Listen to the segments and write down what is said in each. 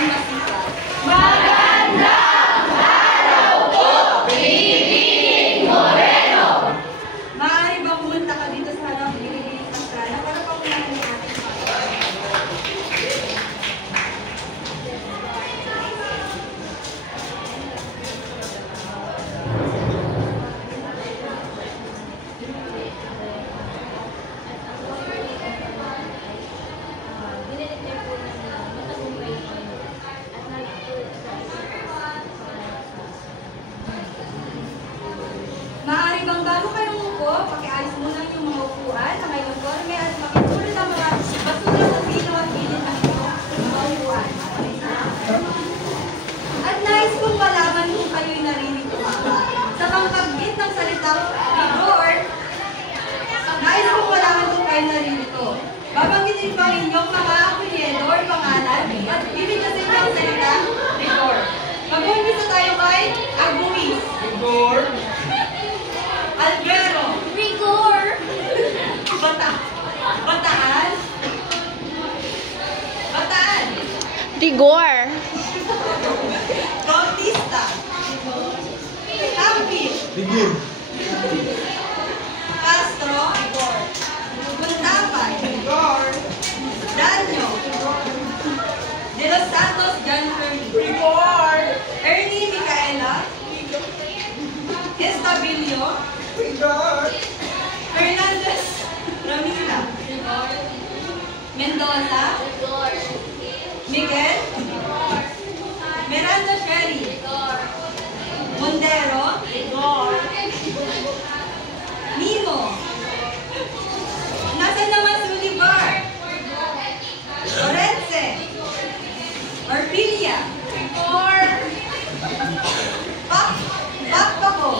maging masikap. Magandang araw po, Pilipining Moreno! Maaari bang pumunta ka dito sa harap ng Astrana para pangunahan ng ating maaari bang bago kayong upo, pakialis muna yung mga upuan na may uniforme at makitulad ang mga basura sa pilo at gilid ng mga upuan. At nais kong malaman kung kayo'y naririto. Sa pangkagbit ng salitang rigor, nais kong malaman kung kayo'y naririto. Babanggitin pa inyong mga apelyido or pangalan at bibigyasin niyo ang salitang rigor. Mag-umpisa tayo kay Aguis. Rigor. Alvero. Rigor! Bataan. Bataan. Rigor. Bautista. Campis. Rigor. Castro. Buntapan. Danyo. De Los Santos. John Fernie. Rigor. Ernie Micaela. Estabilio. Rigor. Hernandez Ramila. Mendoza. Miguel. Miranda Sherry. Mondero. Nino. Nasaan naman si Olivar? Lorenze. Orpilia. Pakpako.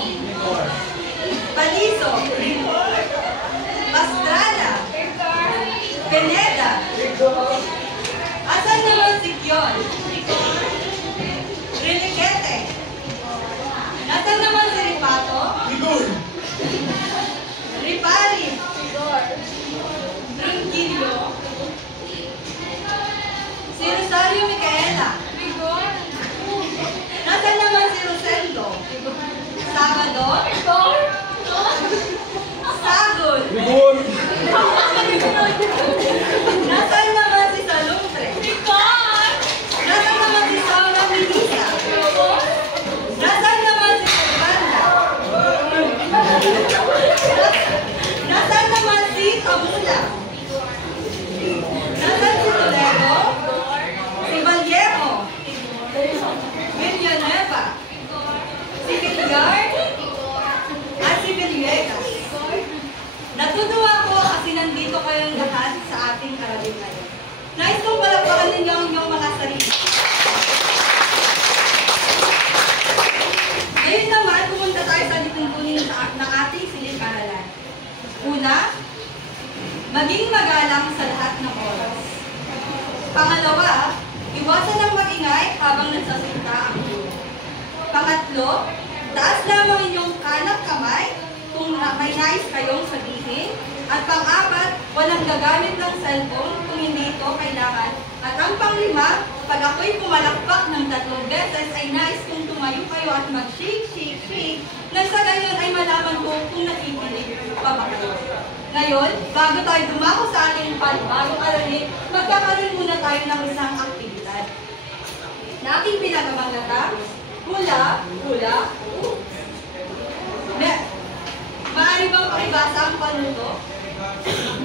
Paliso. Pastrana. Pineda. Asan naman si Kion? Reliquete. Nasaan naman si Ripato? Rigor. Ripari. Trinquillo. Si Rosario Micaela. Nasaan naman si Rosendo? Sabado. Sagol. Rigor. Nasaan naman si Salumbre? Nasaan naman si Saura Minisa? Nasaan naman si Banda? Nasaan naman si Kamula? Nasaan si Toledo? Si Vallejo? Villanueva? Si Villar? At si Villegas? Natutuwa ko kasi nandito kayong lahat sa ating aralin ngayon. Nais kong palakpakan ninyo ang inyong mga sarili. Ngayon naman, pumunta tayo sa lituntunin ng ating silid-aralan. Una, maging magalang sa lahat ng oras. Pangalawa, iwasan ang magingay habang nagsasalita ang ulo. Pangatlo, taas lamang inyong kanang kamay kung may nais kayong sabihin. At pang-apat, walang gagamit ng cellphone kung hindi ito kailangan. At ang panglima, pag ako'y pumalakpak ng 3 beses ay nais kong tumayo kayo at mag-shake, shake, shake, nang sa gayon ay malaman ko kung nakikinig pa ba kayo. Ngayon, bago tayo dumako sa ating panibagong aralin, magkakaroon muna tayo ng isang aktibidad. Na aking pinagamaglata, hula, hula, maaari bang pakibasa ang panuto?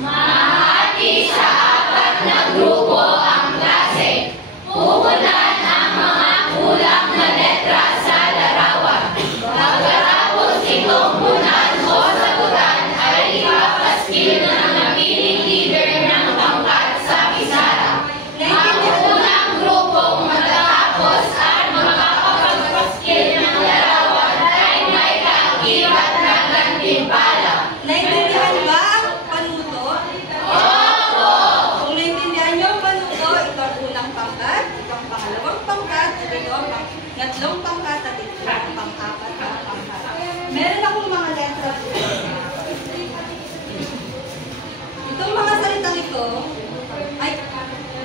Mahati sa 4 na grupo ang klase. Puhunan ang mga kulang na letra sa larawan. Pagkatapos itong punan o sagutan ay ipapaskil ng napiling leader ng pangkat sa pisara. Ang unang grupong matatapos at makakapagpaskil ng larawan ay may kaakibat na gantimpala. Naintindihan ba ang panuto? Opo! Kung naintindihan niyo ang panuto, ito ang unang pangkat, ito ang pangalawang pangkat, ito ang tatlong pangkat, at ito ang pang-apat na pangkat. Meron akong mga letra dito. Itong mga salitang ito ay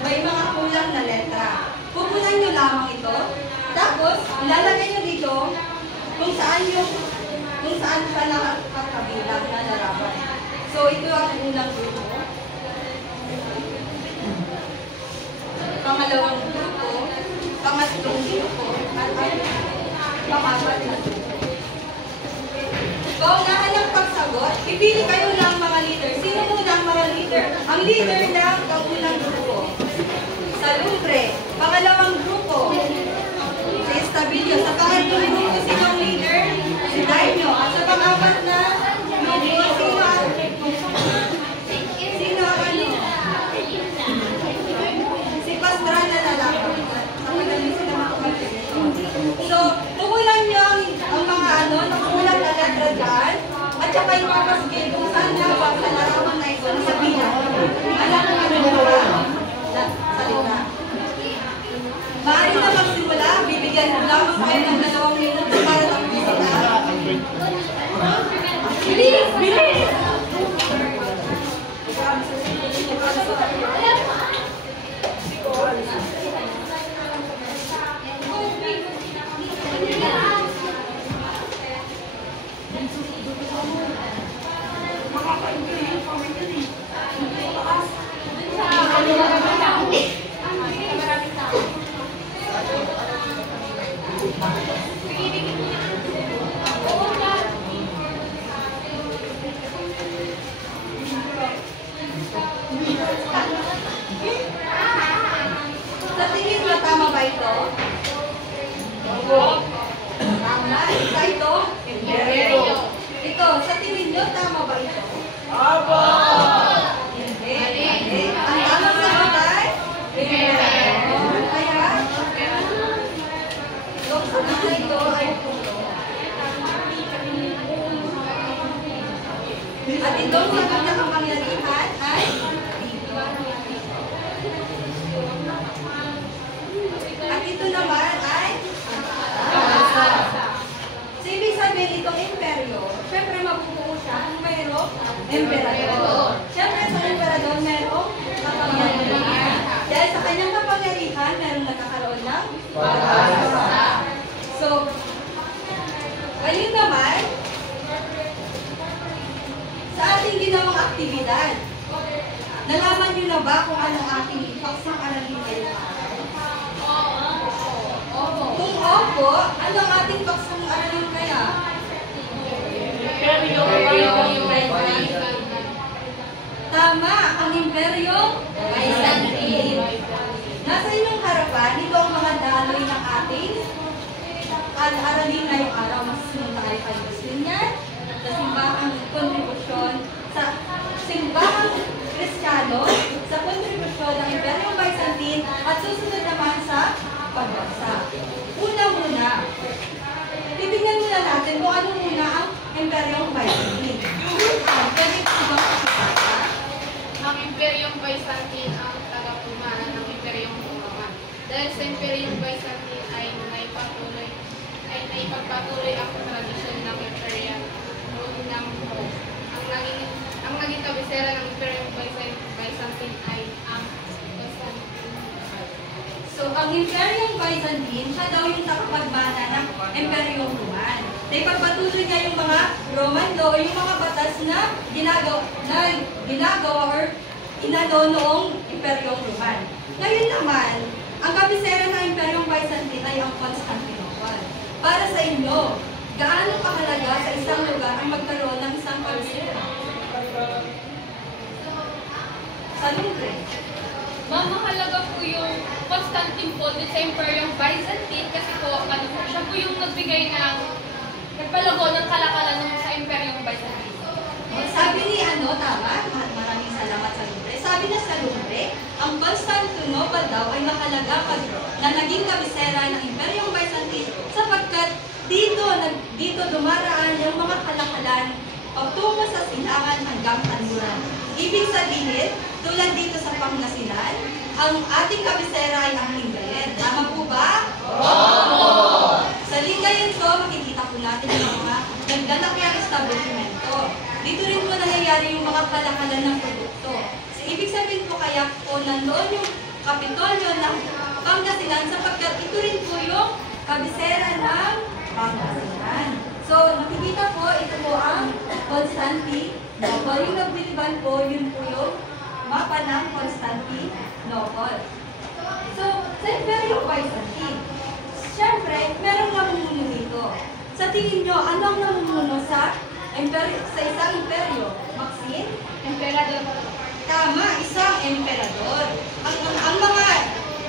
may mga kulang na letra. Pupunan niyo saan siya nakakabilang na larawan. So, ito ang unang grupo. Pangalawang grupo, pangatlong grupo, at pangapat na grupo. Paunahan ng pagsagot, pipili kayo ng mga leader. Sino muna ang mga leader? Ang leader ng unang grupo. Salumbre. Pangalawang grupo, si Estabilio. Sa pangatlong grupo, sino ang leader? Si Daimyo. At sa pangapat na grupo, sino ang si Pastrana na lalaki. Napagaling sila makapag-eleksyon. So, tukulan nyo ang mga nakukulat na letra dyan, at saka ipapasgay kung saan hawak sa larawan na ito sa bilang. Alam mo na salita. Maaari na magsimula, bibigyan lamang kayo ng 2 minuto para tapos sila. Bilis! Bilis! Sa tingin mo, tama ba ito? Tama. Ito? Ito, sa tingin nyo, tama ba ito? Aba! Hindi. Ang tamang sagot ay? Kaya? Yung sagot na ito ay puto. At itong sagot na kapangyarihan ay? At ito naman ay? So, ibig sabihin itong imperyo, syempre mabubuo siya kung mayroong emperador. Syempre sa emperador mayroong kapangyarihan. Dahil sa kanyang kapangyarihan, mayroong nagkakaroon ng pag-asa. So, ngayon naman, sa ating ginawang aktibidad, nalaman niyo na ba kung anong ating ipaksang aralin ngayong araw? Kung opo, anong ating paksang aralin kaya? Tama, ang Imperyong Byzantine. Nasa inyong harapan, ito ang mga daloy ng ating aralin ngayong araw. Masusunod tayo kay Justinian, sa simbahang kontribusyon sa simbahang Kristiyano, sa kontribusyon ng Imperyong Byzantine, at susunod naman sa pagbagsak. Una-muna, titignan muna natin kung ano muna ang Imperyong Byzantine. Pwede ko ba makikita? Ang Imperyong Byzantine ang tagapagmana ng Imperyong Roman. Dahil sa Imperyong Byzantine ay naipagpatuloy ang tradisyon ng Imperial Rome ng Rome. Ang naging kabisera ng Imperyong Byzantine ay ang Constantine. So, ang Imperyong Byzantine, siya daw yung takapagmana ng Imperyong Roman. Naipagpatuloy niya yung mga Roman law, yung mga batas na ginagawa or inano noong Imperyong Roman. Ngayon naman, ang kabisera ng Imperyong Byzantine ay ang Constantinople. Para sa inyo, gaano kahalaga sa isang lugar ang magkaroon ng isang kabisera? Salumbre. Mahalaga po yung Constantinople sa Imperyong Byzantine kasi po, siya po yung nagbigay ng nagpalago ng kalakalan sa Imperyong Byzantine. Sabi ni tama, maraming salamat sa Lumbre. Sabi na sa Lumbre, ang Constantinople daw ay mahalaga na naging kabisera ng Imperyong Byzantine sapagkat dito dumaraan yung mga kalakalan pagtungo sa silangan hanggang kanluran. Ibig sabihin, tulad dito sa Pangasinan, ang ating kabisera ay ang Lingayen. Tama po ba? Oo! Sa Lingayen po, makikita po natin yung mga naglalakiyang establishmento. Dito rin po nangyayari yung mga kalakalan ng produkto. So, ibig sabihin po kaya po nandoon yung Kapitolyo ng Pangasinan sapagkat ito rin po yung kabisera ng Pangasinan. So, So, makikita po, ito po ang Constantinople. Yung nagbiliban po, yun po yung mapa ng Constantinople. So, sa Imperium Byzantine, syempre, merong namumuno dito. Sa tingin nyo, ano ang namumuno sa isang imperyo? Maxine? Emperador. Tama, isang emperador. Ang mga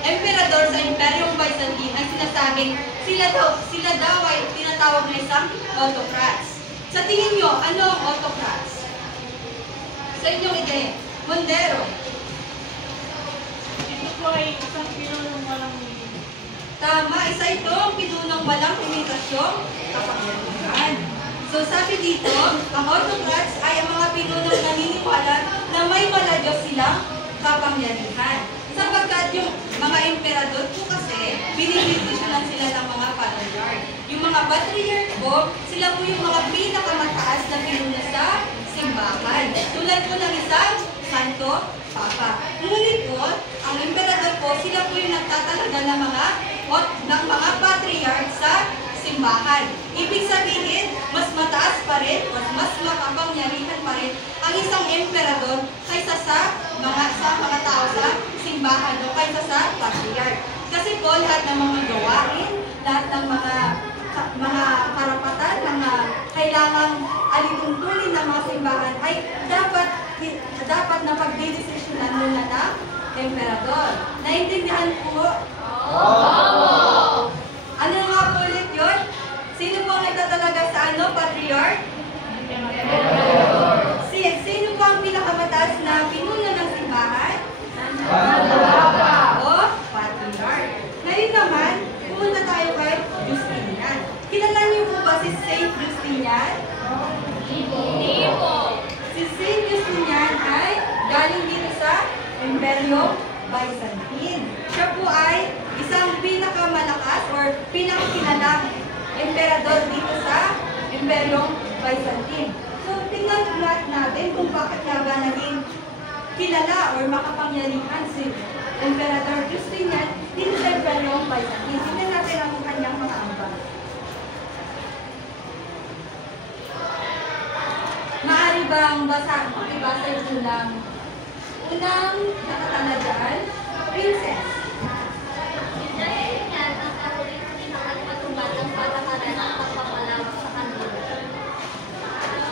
emperador sa Imperium Byzantine ay sinasabing sila daw ay tinatawag na isang autocrats. Sa tingin nyo, ano ang autocrats? Sa inyong ideya, Mondero. Ito po ay isang pinunong walang Tama, isa itong pinunong walang imitasyong kapangyarihan. So sabi dito, ang autocrats ay ang mga pinunong naniniwala na may mala Diyos silang kapangyarihan. Sapagkat yung mga emperador po kasi, binibindisyonan sila ng mga patriarch. Yung mga patriarch po, sila po yung mga pinakamataas na pinuno sa simbahan. Tulad po ng isang santo papa. Ngunit po, ang emperador po, sila po yung nagtatalaga ng mga patriarch sa simbahan. Ibig sabihin, mas mataas pa rin, mas makapangyarihan pa rin ang isang emperador kaysa sa mga tao sa simbahan o kaysa sa patriarch. Kasi po, lahat ng mga gawain, lahat ng mga karapatan, mga kailangang alituntunin ng mga simbahan ay dapat na pagdidesisyonan muna ng emperador. Naintindihan po? Ano nga po ulit yun? Sino po ang nagtatalaga sa patriarch? Sino po ang pinakamataas na pinuno ng simbahan? O patriarch. Ngayon naman, pumunta tayo kay Justinian. Kilala niyo po ba si Saint Justinian? Hindi po. Si Saint Justinian ay galing dito sa Imperium Byzantine. Siya po ay isang pinakamalakas or pinakakilalang emperador dito sa Imperium Byzantine. So, tingnan natin kung bakit nga ba naging kilala or makapangyarihan si Emperador Justinian dito sa Imperium Byzantine. Tingnan natin ang kanyang mga ambag. Maaari bang makibasa yung unang nakatala dyan? Princess.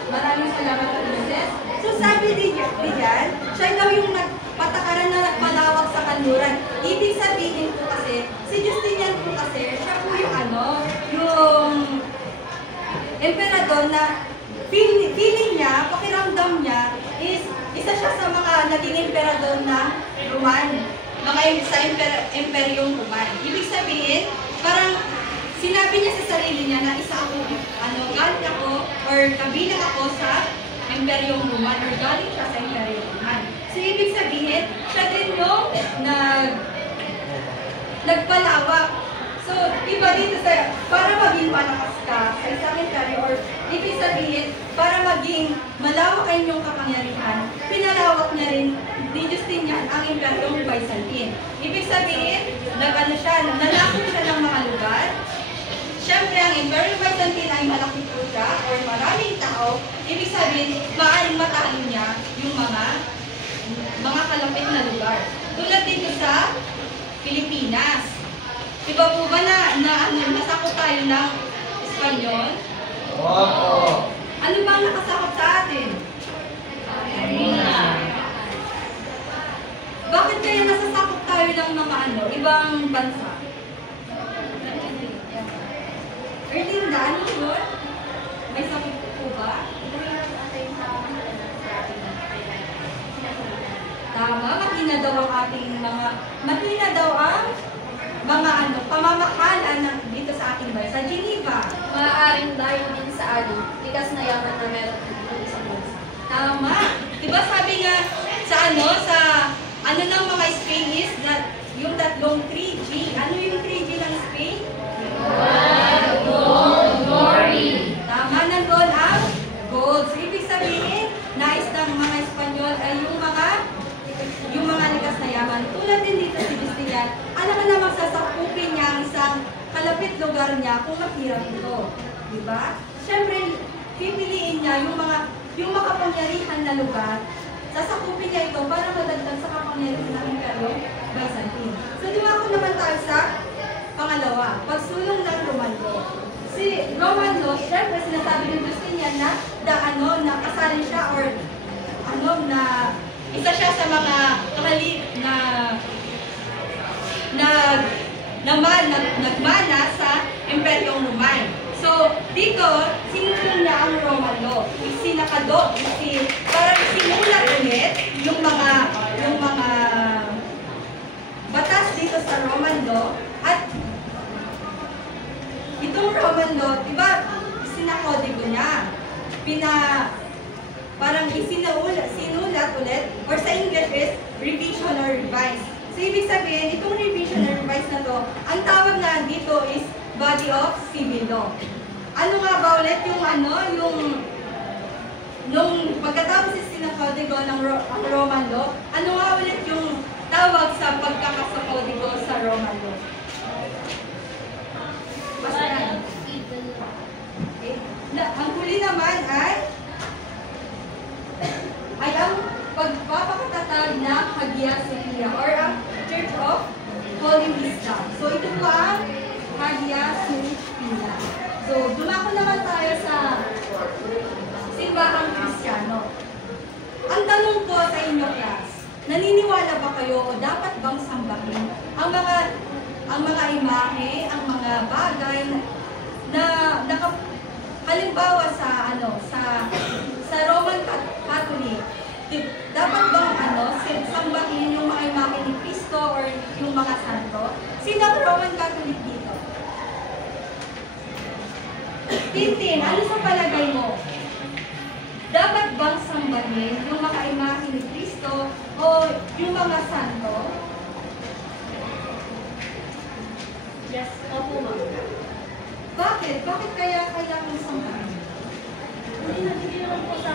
Maraming salamat, Princess. So sabi diyan, siya daw yung nagpatakaran na nagpalawak sa kanluran. Ibig sabihin po kasi, si Justinian po kasi, siya po yung emperador na feeling niya, pakiramdam niya, is isa siya sa mga naging emperador ng Roman, sa Imperium Roman. Ibig sabihin, parang sinabi niya sa sarili niya na isa ako, galing ako, or kabilang ako sa Imperium Roman, or galing siya sa Imperium Roman. So, ibig sabihin, siya din yung nagpalawak. So, iba dito para maging malakas ka sa isang imperyo, or ibig sabihin, para maging malawak ang inyong kapangyarihan, pinalawak niya rin ni Justinian ang Imperium Byzantine. Ibig sabihin, nalakot siya ng mga lugar. Siyempre, ang Imperium Byzantine ay malaki po siya, or maraming tao. Ibig sabihin, maaaring matalo niya yung mga kalapit na lugar. Tulad dito sa Pilipinas. Diba po ba nasakop tayo ng Espanyol? Opo. Ano bang nakasakop sa atin? Bakit kaya nasasakop tayo ng mga ibang bansa? Erlinda, ano yun? May sakit po ba? Tama, mahina daw ang ating pamamahala dito sa ating bansa. Geneva. Maaaring dahil din sa likas na yaman na meron dito sa bansa. Tama. Diba sabi nga sa ng mga Spain is that yung tatlong 3G. Ano yung 3G ng Spain? Glory. Tama, nandun ang gold. So, ibig sabihin, nais ng mga Espanyol ay yung mga likas na yaman. Tulad din dito si Justinian, alam ka namang sasakupin niya ang isang kalapit lugar niya kung mahirap ito. Diba? syempre, pipiliin niya yung makapangyarihan na lugar. Sasakupin niya ito para madagdag sa kapangyarihan ng Imperyo Byzantine. So, dumako naman tayo sa pangalawa, pagsulong ng Romano. Si Romano, syempre, sinasabi ng Justinian na kasali siya or isa siya sa mga nagmana sa Imperyong Roman. So, dito, sinulong niya ang Roman law. Parang sinulat ulit yung mga batas dito sa Roman law. At itong Roman law, diba, sinakodigo niya. Parang sinulat ulit, or sa English is revision or revise. So, ibig sabihin, itong revision or revise na to, ang tawag na dito is body of civil law. Ano nga ba ulit nung pagkatapos is sinakodigo ng Roman law, ano nga ulit yung tawag sa pagkakasakodigo sa Roman law? Basta yan. Okay. Ang huli naman ay ang pagpapakatatag ng Hagia Sophia or ang Church of Holy Wisdom. So ito po ang Hagia Sophia. So dumako naman tayo sa simbahang Kristiyano. Ang tanong ko sa inyo, class, naniniwala ba kayo o dapat bang sambahin ang mga imahe, ang mga bagay na halimbawa sa Roman Catholic, dapat bang sambahin yung mga imahe ni Cristo or yung mga santo? Sino ang Roman Catholic dito? Tintin, ano sa palagay mo? Dapat bang sambahin yung mga imahe ni Cristo o yung mga santo? Yes, opo ma'am. Bakit? Bakit kaya kung sambahin? Hindi naman po sa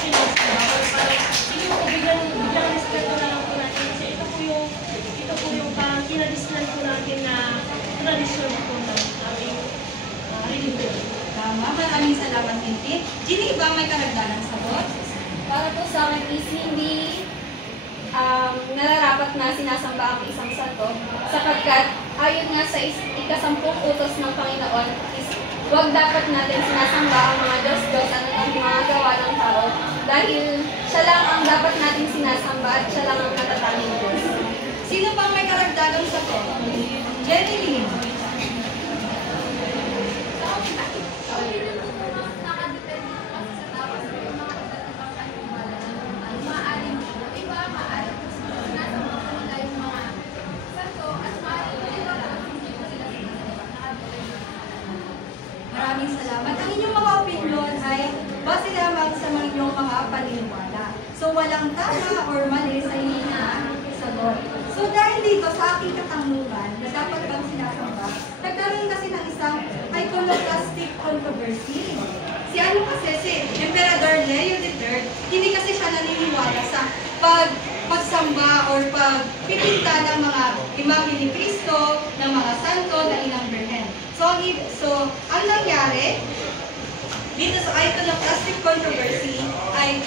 sinasamba. Parang bigyan respeto na lang po natin. Kasi ito po yung parang kinadislan po natin na tradisyon po ng aming religion. Tama. Maraming salamat, Tintin. Ginny, ba may karagdagang sagot? Para po sa akin is hindi nararapat na sinasamba ang isang santo sapagkat ayon nga sa ikasampung utos ng Panginoon is huwag dapat natin sinasamba ang mga Diyos-Diyos at ang mga gawa ng tao dahil siya lang ang dapat natin sinasamba at siya lang ang natatanging Diyos. Sino pang may karagdagang sagot? Jenny Lynn. Maraming salamat. Ang inyong mga opinion ay base lamang sa inyong mga paniniwala. So, walang tama or mali sa inyong mga sagot. So, dahil dito sa aking katanungan na dapat bang sinasamba, nagkaroon kasi ng isang iconoclastic controversy. Si Emperador Leo III, hindi kasi siya naniniwala sa pagsamba or pagpipinta ng mga imahe ni Cristo, ng mga santo, ng Inang Birhen. So, ang nangyari dito sa iconoclastic controversy ay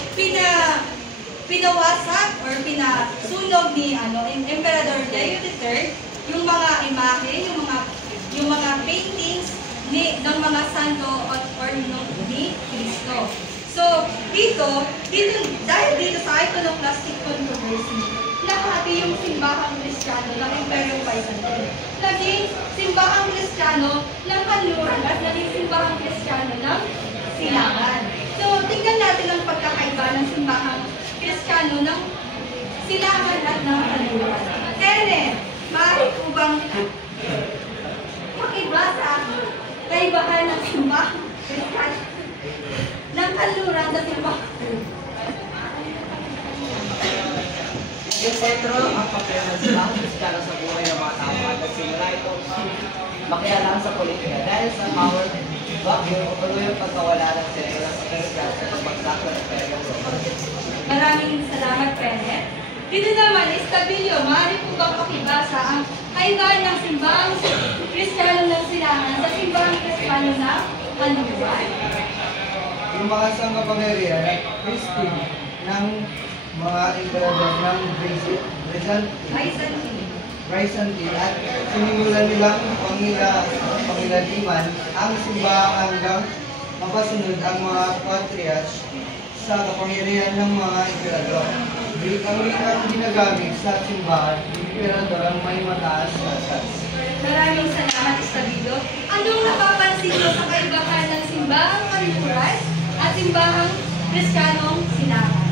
pinawasak or pinasunog ni Emperador Leo III yung mga imahe, yung mga paintings ng mga santo or ni Cristo. So, dahil dito sa iconoclastic controversy, nahati yung simbahang Kristiyano ng Imperyong Byzantine. Naging simbahang Kristiyano ng kanluran at naging simbahang Kristiyano ng silangan. So, tingnan natin ang pagkakaiba ng simbahang Kristiyano ng silangan at ng kanluran. Kenneth, maaari po bang makiba sa kaibahan ng simbahang Kristiyano ng kanluran sa simbahang Yung sentro ang papel ng simbahang Kristiyano sa buhay ng mga tao at nagsimula itong makialam sa politika dahil sa power vacuum o tuluyang pagkawala ng sentro ng Kristiyano sa pagbagsak ng Imperyong Roman. Maraming salamat, Kenneth. Dito naman, Estabilio, maaari po bang pakibasa ang kaibahan ng simbahang Kristiyano ng silangan sa simbahang Kristiyano ng kanluran. Yung mga sangkapangyarihan at Christine ng mga emperador ng Byzantine at sinimulan nilang pangilaliman ang simbahan hanggang mapasunod ang mga patriarch sa kapangyarihan ng mga emperador. Ang wikang ginagamit sa simbahan, emperador ang may mataas na asas. Maraming salamat, Estabido. Anong napapansin mo sa kaibahan ng simbahang kanluran at simbahang Kristiyanong silangan?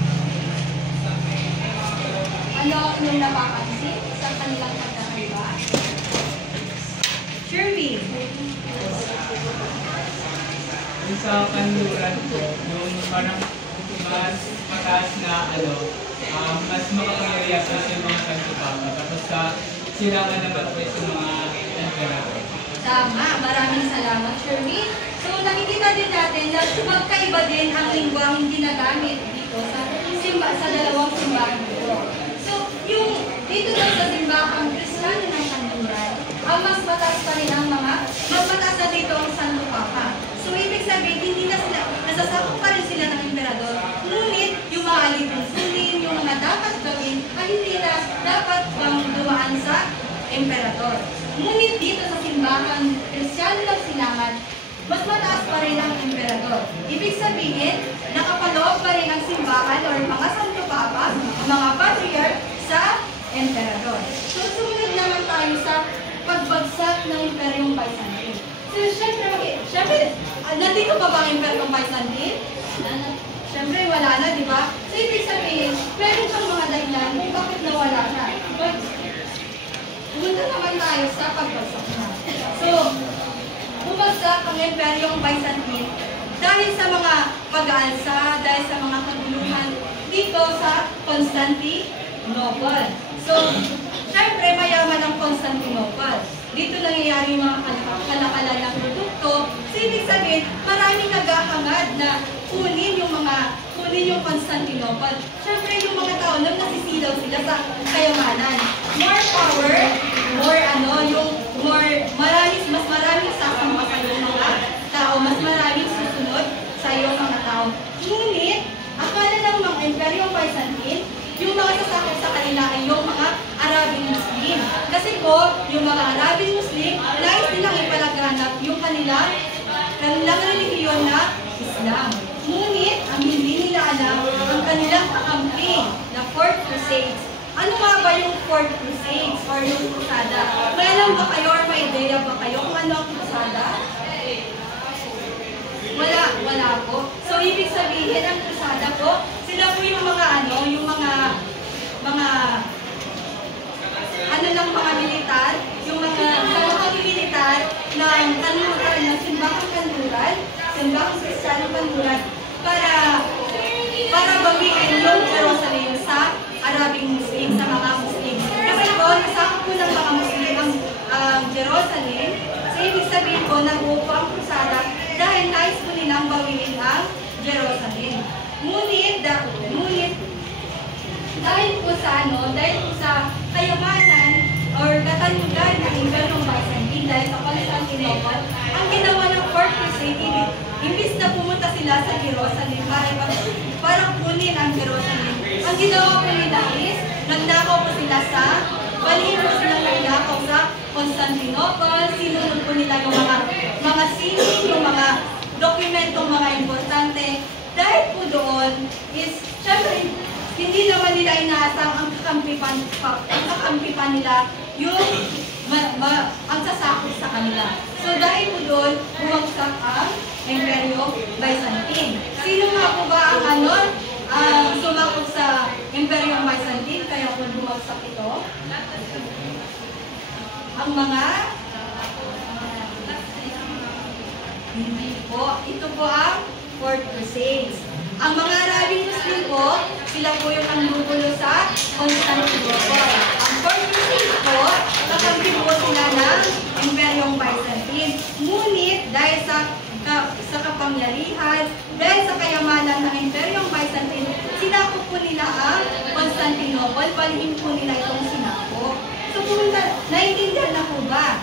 Ano ang inyong napapansin sa kanilang pagkakaiba? Sherwin. Yung sa kanluran po, yung parang mas mataas na mas makapangyarihan po sa mga kantupapa. Tapos sa silangan naman po sa mga emperador. Tama. Maraming salamat, Sherwin. So, nakikita din natin na magkaiba din ang lingwang ginagamit dito sa dalawang simbahan dito. So, yung dito daw sa simbahang Kristiyano ng kanluran, ang mas mataas pa rin ang mas mataas na dito ang Santo Papa. So, ibig sabihin, hindi na sila, nasasakop pa rin sila ng emperador, ngunit yung mga alitunsulin, yung mga dapat gawin, ay hindi na dapat dumaan sa emperador. Ngunit dito sa simbahan Kristiyano ng silangan, mas mataas pa rin ang emperador. Ibig sabihin, nakapaloob pa rin ang simbahan o mga Santo Papa, mga patriarch sa emperador. So, sumunod naman tayo sa pagbagsak ng Imperyong Byzantine. So, syempre, nandito pa ba ang Imperyong Byzantine? Syempre, wala na, di ba? So, ibig sabihin, meron siyang mga dahilan kung bakit nawala na. But, pumunta naman tayo sa pagbagsak na. So, bumagsak ang Imperyong Byzantine dahil sa mga pag-aalsa, dahil sa mga kaguluhan dito sa Constantinople. So, syempre, mayaman ang Constantinople. Dito nangyayari yung mga kalakalan ng produkto. So, ibig sabihin, maraming naghahangad na kunin yung Constantinople. Syempre, yung mga tao nang nasisilaw sila sa kayamanan. More power, mas maraming sasamba sa iyong mga tao, mas maraming susunod sa iyong mga tao. Ngunit, akala ng mga Imperyong Byzantine, yung mga sasakop sa kanila ay yung mga Arabing Muslim. Kasi po, yung mga Arabing Muslim, nais nilang ipalaganap yung kanilang relihiyon na Islam. Ngunit, ang hindi nila alam, ang kanilang kakampi na Fourth Crusades. Ano nga ba yung Fourth Crusades or yung Crusada? May alam ba kayo or may ideya ba kayo kung ano ang Crusada? Wala po. So, ibig sabihin, ang Crusada po, sila po yung mga mga militar, yung mga militar ng kanluran, ng simbahang kanluran, simbahang Kristiyanong kanluran, para bawiin yung Jerusalem sa Arabing Muslim, sa mga Muslim. Kasi po, nasakop po ng mga Muslim ang Jerusalem. So, ibig sabihin po, nag-upo ang Crusada dahil nais po nilang bawiin ang Jerusalem. Ngunit, dahil po sa kayamanan or katalugan ng Imperyong Byzantine dahil sa Constantinople, ang ginawa ng Fourth Crusade, imbis na pumunta sila sa Jerusalem para kunin ang Jerusalem, ang ginawa po nila is, nagnakaw po sila sa Constantinople, sinunod po nila yung mga sining, yung mga dokumentong mga importante. Dahil po doon is, syempre, hindi naman nila inaasang ang kakampi pa nila yung ang sasakop sa kanila. So dahil po doon, bumagsak ang Imperyong Byzantine. Sino nga po ba ang sumakop sa Imperyong Byzantine kaya po bumagsak ito? Ang mga hindi po. Ito po ang Fourth Crusades. Ang mga Arabing Muslim po, sila po yung nanggugulo sa Constantinople. Ang Fourth Crusades po, kakampi po sila ng Imperyong Byzantine. Ngunit, dahil sa kapangyarihan, dahil sa kayamanan ng Imperyong Byzantine, sinakop po nila ang Constantinople, palihim po nila itong sinakop. So, naiintindihan na po ba?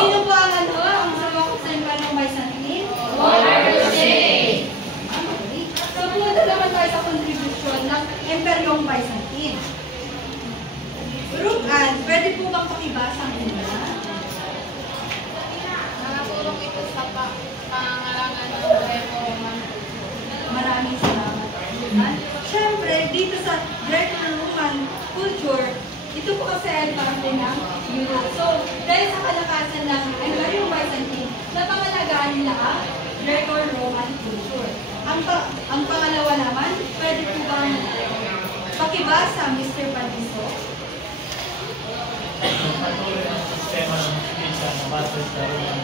Sino po ang sumakop sa Imperyong Byzantine? Siyempre, dito sa Greco-Roman culture, ito po kasi ay parte ng Europe. So, dahil sa kalakasan ng Imperium Byzantine, napangalagaan nila ang Greco-Roman culture. Ang pangalawa naman, pwede po bang pakibasa, Mr. Paniso? Patuloy ang sistema ng justicia na base sa Roman.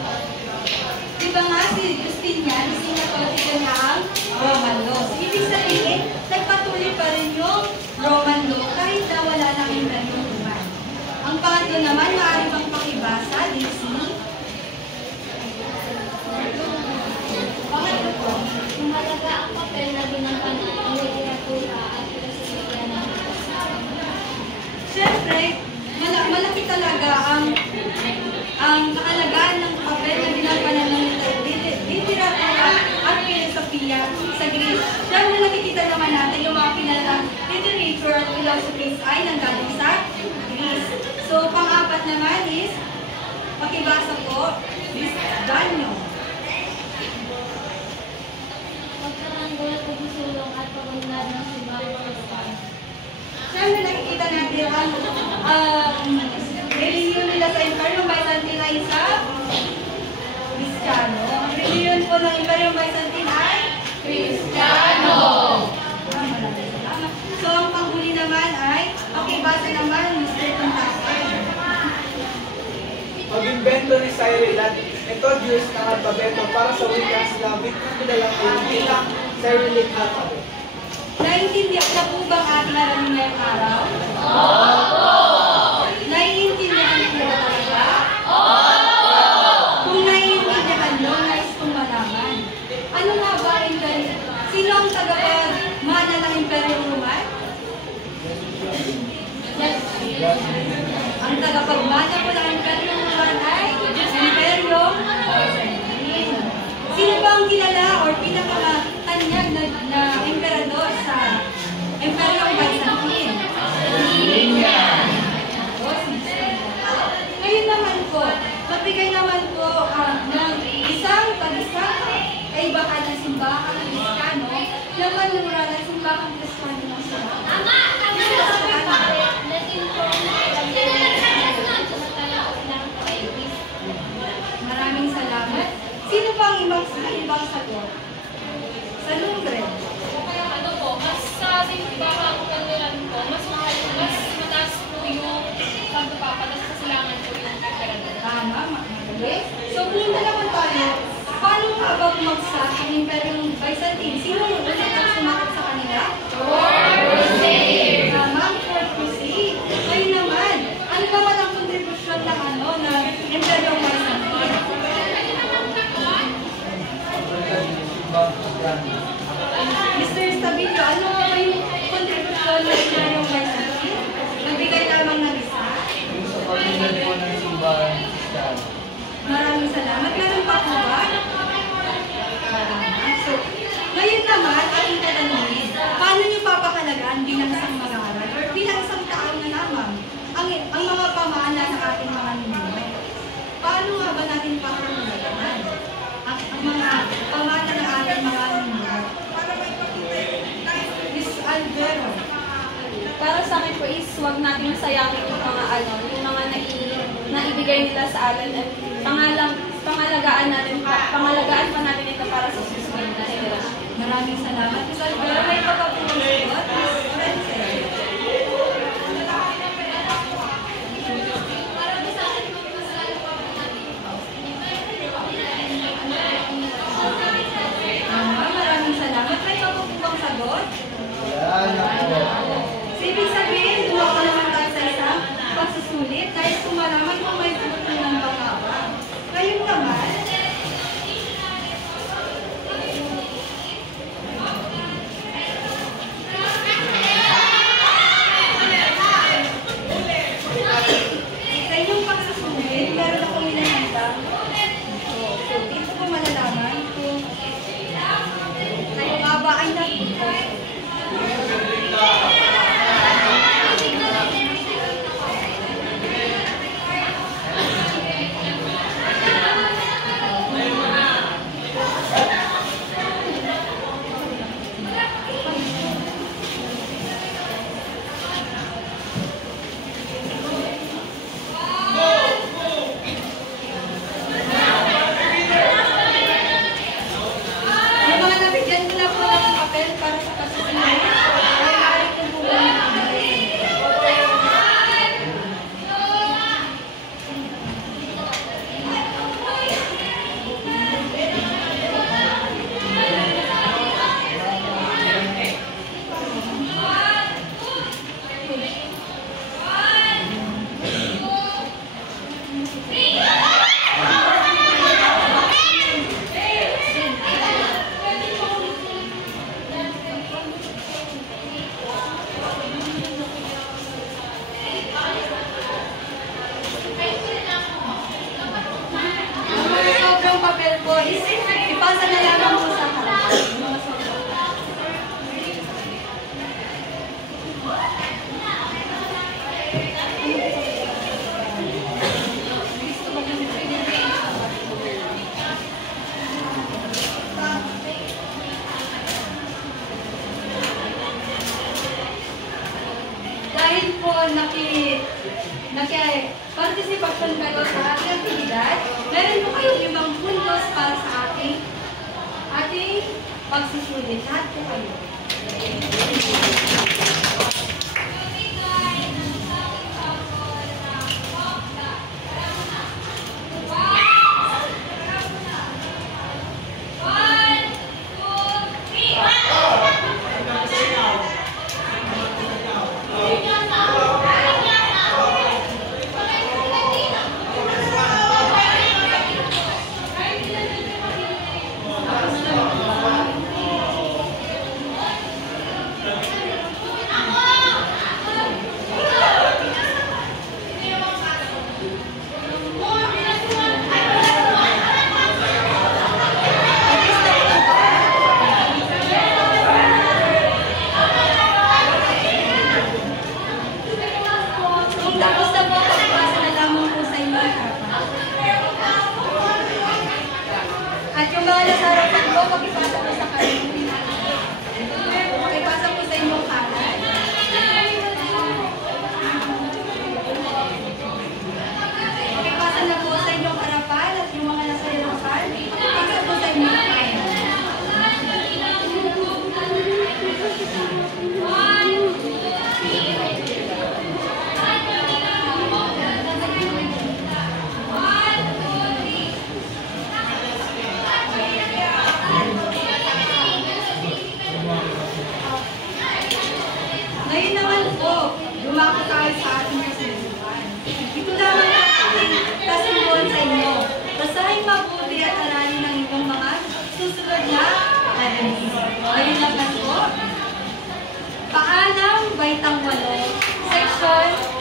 Diba nga si Justinian, sinatotito niya ang Roman law. So, ibig sabihin, nagpatuloy pa rin yung Roman law kahit na wala ng Imperium Roman. Ang pangatlo naman, maaari bang pakibasa, Disney? Pangatlo po, mahalaga ang papel na ginampanan ng literatura at filosofia ng Siyempre, malaki talaga ang kaalagaan ng papel na ginampanan ng literatura at filosofiya sa Greece. Siyempre, nakikita naman natin yung mga kilalang literature at philosophies ay nanggaling sa Greece. So, pang-apat naman is, pakibasa po, Miss Danyo. pagtatanggol, pagsusulong at pagunlad ng simbahang Kristiyano. Siyempre, nakikita natin ang reliyon nila sa Imperium Byzantine ay sa Kristiyano. Ang reliyon po ng Imperium Byzantine ay Kristiyano! Maraming salamat. So, ang panghuli naman ay, pakibasa naman, Mr. Contactor. Mag-invento ni Cyrillic, ito Diyos ng alpabeto para sa wikang Slavic na kilalang bilang Cyrillic alphabet. Naiintindihan na po ba ang ating araling ngayong araw? Naiintindihan po ba talaga? Kung naiintindihan nyo, nais kong malaman. Ano nga ba ang Imperium? Sino ang tagapagmana ng Imperium Roman? Ang tagapagmana po ng Imperium Roman ay Imperium Byzantine. Sino ba ang kilala o pinakatanyag na emperador sa Imperium Byzantine? Ngayon naman po, magbigay naman po ng isang kaibahan ng simbahang Kristiyano na manura ng simbahang Kristiyano ng Sarap. Maraming salamat. Sino pa ang ibang sagot? Sa Lungre. Ano po, mas sa simbahang kanluran po, mas mataas po yung pagpapatas sa silangan po yung emperador. Tama, magaling. So, kung naman tayo, paano nga ba bumagsak ang Imperium Byzantine? Sino yung ulit ang sumakot sa kanila? Tama, Fourth Crusade. Ngayon naman, ano naman ang kontribusyon ng Imperium Byzantine? Mr. Stabilio, ano ba yung kontribusyon ng Imperium Byzantine? Magbigay lamang ng isa. Yung sa paglinad po ng simbahan Kristiyano. Maraming salamat. Meron pa po ba? So, ngayon naman, ating tatanungin, paano niyo papakalagaan bilang isang mag-aaral or bilang isang tao na lamang ang mga pamana ng ating mga ninuno? Paano nga ba natin papakalagaan ang mga pamana ng ating mga ninuno? Miss Alvero. Para sa akin po is huwag natin sayangin yung mga naibigay nila sa atin at pangalagaan pa natin ito para sa susunod na henerasyon. Maraming salamat. Miss Alvero, may pagkapulang sagot? Miss Orense. Maraming salamat. May pagkapulang sagot? Wala na po. So, ibig sabihin, tumawa naman tayo sa isang pagsusulit dahil kung malaman kung may sagot ng bangaba. Ngayon naman, ipasa na lamang po sa harapan. Dahil po partisipasyon kayo sa ating aktibidad, meron po kayong 5 puntos para sa ating pagsusulit. Lahat po kayo. Ngayon naman po, dumako tayo sa ating kasunduan. Ito naman ang ating kasunduan sa inyo. Basahin mabuti at aralin ang inyong mga susunod na advice. Ngayon naman po, Paalam, Baitang 8, Section